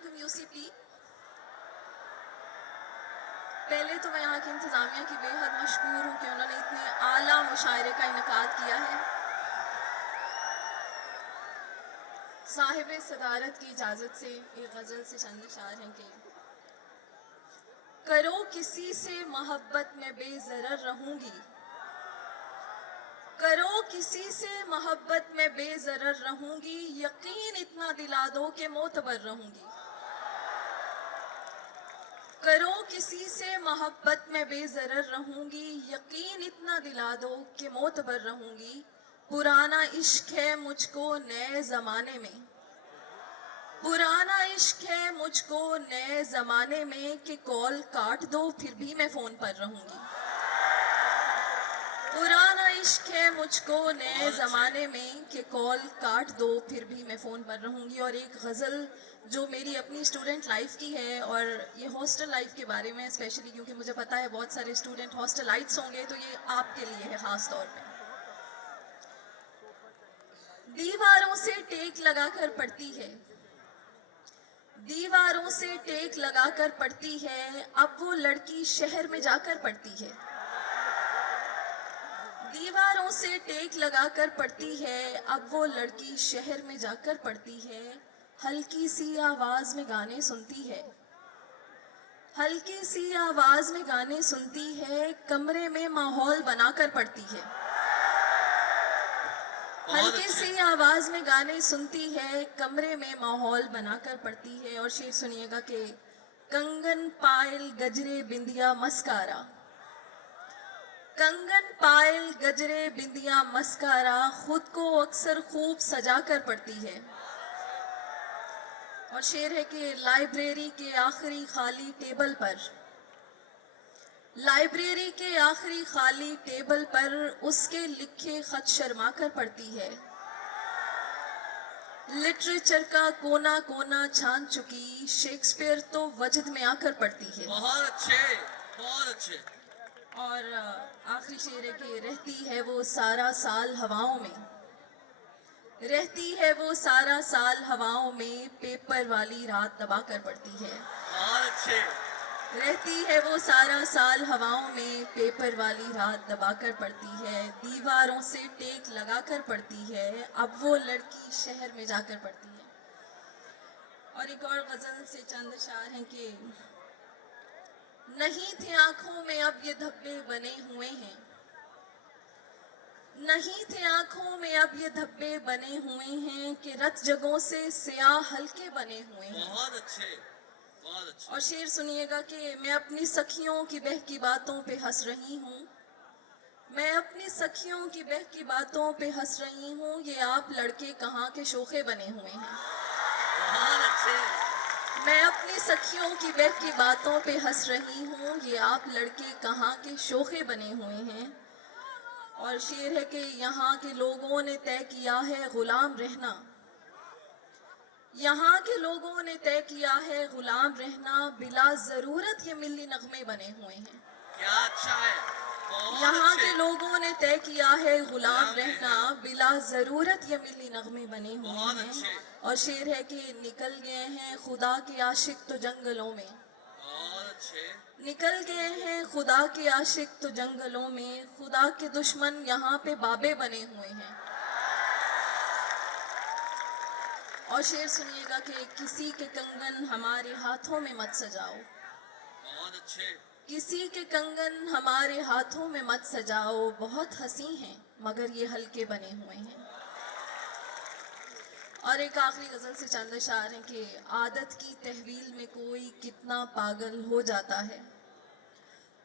वालेकुम यूसीपी। पहले तो मैं यहाँ की इंतज़ामिया की बेहद मशकूर हूँ कि उन्होंने इतने आला मुशायरे का इनकाद किया है। साहिब सदारत की इजाज़त से एक गज़ल से चंद अशार हैं कि करो किसी से मोहब्बत में बेज़रर रहूँगी, करो किसी से मोहब्बत में बेज़रर रहूँगी, यकीन इतना दिला दो कि मोतबर रहूँगी। करो किसी से मोहब्बत में बेज़रर रहूँगी, यकीन इतना दिला दो कि मोतबर रहूँगी। पुराना इश्क है मुझको नए ज़माने में, पुराना इश्क है मुझको नए ज़माने में कि कॉल काट दो फिर भी मैं फ़ोन पर रहूँगी। पुराना इश्क है मुझको नए ज़माने में कि कॉल काट दो फिर भी मैं फ़ोन पर रहूँगी। और एक गज़ल जो मेरी अपनी स्टूडेंट लाइफ की है और ये हॉस्टल लाइफ के बारे में स्पेशली, क्योंकि मुझे पता है बहुत सारे स्टूडेंट हॉस्टलाइट्स होंगे, तो ये आपके लिए है ख़ास तौर पे। दीवारों से टेक लगाकर पढ़ती है, दीवारों से टेक लगाकर पढ़ती है, अब वो लड़की शहर में जाकर पढ़ती है। दीवारों से टेक लगाकर पढ़ती है, अब वो लड़की शहर में जाकर पढ़ती है। हल्की सी आवाज में गाने सुनती है, हल्की सी आवाज में गाने सुनती है, कमरे में माहौल बनाकर पढ़ती है। हल्की सी आवाज में गाने सुनती है, कमरे में माहौल बनाकर पढ़ती है। और शेर सुनिएगा कि कंगन पायल गजरे बिंदिया मस्कारा, कंगन पायल गजरे बिंदिया मस्कारा, खुद को अक्सर खूब सजाकर पढ़ती है। और शेर है कि लाइब्रेरी के आखिरी खाली टेबल पर, लाइब्रेरी के आखिरी खाली टेबल पर उसके लिखे खत शर्मा कर पढ़ती है। लिटरेचर का कोना कोना छान चुकी, शेक्सपियर तो वजद में आकर पढ़ती है। बहुत अच्छे, बहुत अच्छे। और आखिरी शेर है कि रहती है वो सारा साल हवाओं में, रहती है वो सारा साल हवाओं में, पेपर वाली रात दबा कर पढ़ती है। बहुत अच्छे। रहती है वो सारा साल हवाओं में, पेपर वाली रात दबा कर पढ़ती है। दीवारों से टेक लगा कर पढ़ती है, अब वो लड़की शहर में जाकर पढ़ती है। और एक और गजल से चंद अशार हैं कि नहीं थे आंखों में अब ये धब्बे बने हुए हैं, नहीं थे आंखों में अब ये धब्बे बने हुए हैं, कि रत जगहों से स्याह हल्के बने हुए हैं। बहुत अच्छे, बहुत अच्छे। और शेर सुनिएगा कि मैं अपनी सखियों की बहकी बातों पे हंस रही हूँ, मैं अपनी सखियों की बहकी बातों पे हंस रही हूँ, ये आप लड़के कहाँ के शोखे बने हुए हैं। बहुत अच्छे। मैं अपनी सखियों की बहकी बातों पे हंस रही हूँ, ये आप लड़के कहाँ के शोखे बने हुए हैं। और शेर है कि यहाँ के लोगों ने तय किया है गुलाम रहना, यहाँ के लोगों ने तय किया है गुलाम रहना, बिला जरूरत ये मिली नगमे बने हुए हैं। क्या अच्छा है, बहुत यहाँ अच्छे। के लोगों ने तय किया है गुलाम रहना, बिला जरूरत ये मिली नगमे बने हुए बहुत हैं। अच्छे। और शेर है कि निकल गए हैं खुदा के आशिक तो जंगलों में, बहुत अच्छे। निकल गए हैं खुदा के आशिक तो जंगलों में, खुदा के दुश्मन यहाँ पे बाबे बने हुए हैं। और शेर सुनिएगा कि किसी के कंगन हमारे हाथों में मत सजाओ, बहुत अच्छे। किसी के कंगन हमारे हाथों में मत सजाओ, बहुत हंसी हैं मगर ये हल्के बने हुए हैं। और एक आखिरी गजल से चंद अशार हैं कि आदत की तहवील में कोई कितना पागल हो जाता है,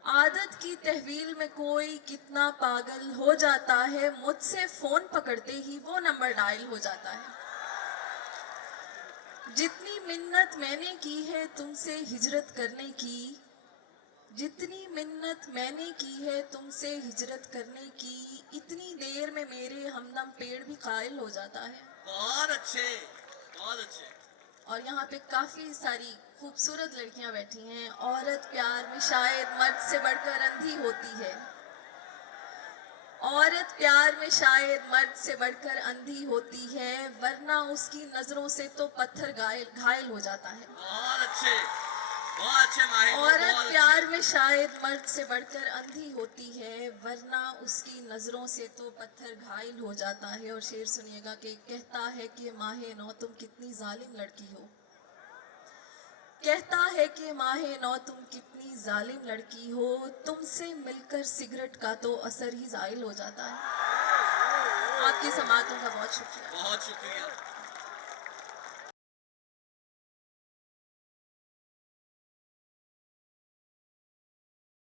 आदत की तहवील में कोई कितना पागल हो जाता है, मुझसे फोन पकड़ते ही वो नंबर डायल हो जाता है। जितनी मिन्नत मैंने की है तुमसे हिजरत करने की, जितनी मिन्नत मैंने की है तुमसे हिजरत करने की, इतनी देर में मेरे हमदम पेड़ भी कायल हो जाता है। बहुत अच्छे, बहुत अच्छे। और यहाँ पे काफ़ी सारी खूबसूरत लड़कियाँ बैठी हैं। औरत प्यार में शायद मर्द से बढ़कर अंधी होती है, औरत प्यार में शायद मर्द से बढ़कर अंधी होती है, वरना उसकी नजरों से तो पत्थर घायल घायल हो जाता है। बहुत अच्छे माहिर, औरत बहुत प्यार अच्छे। में शायद मर्द से बढ़कर अंधी होती है, वरना उसकी नजरों से तो पत्थर घायल हो जाता है। और शेर सुनिएगा कि कहता है कि माहे नौ तुम कितनी जालिम लड़की हो, कहता है कि माहे नौ तुम कितनी जालिम लड़की हो, तुमसे मिलकर सिगरेट का तो असर ही जाहिल हो जाता है। आपकी समातों का बहुत शुक्रिया। बहुत शुक्रिया।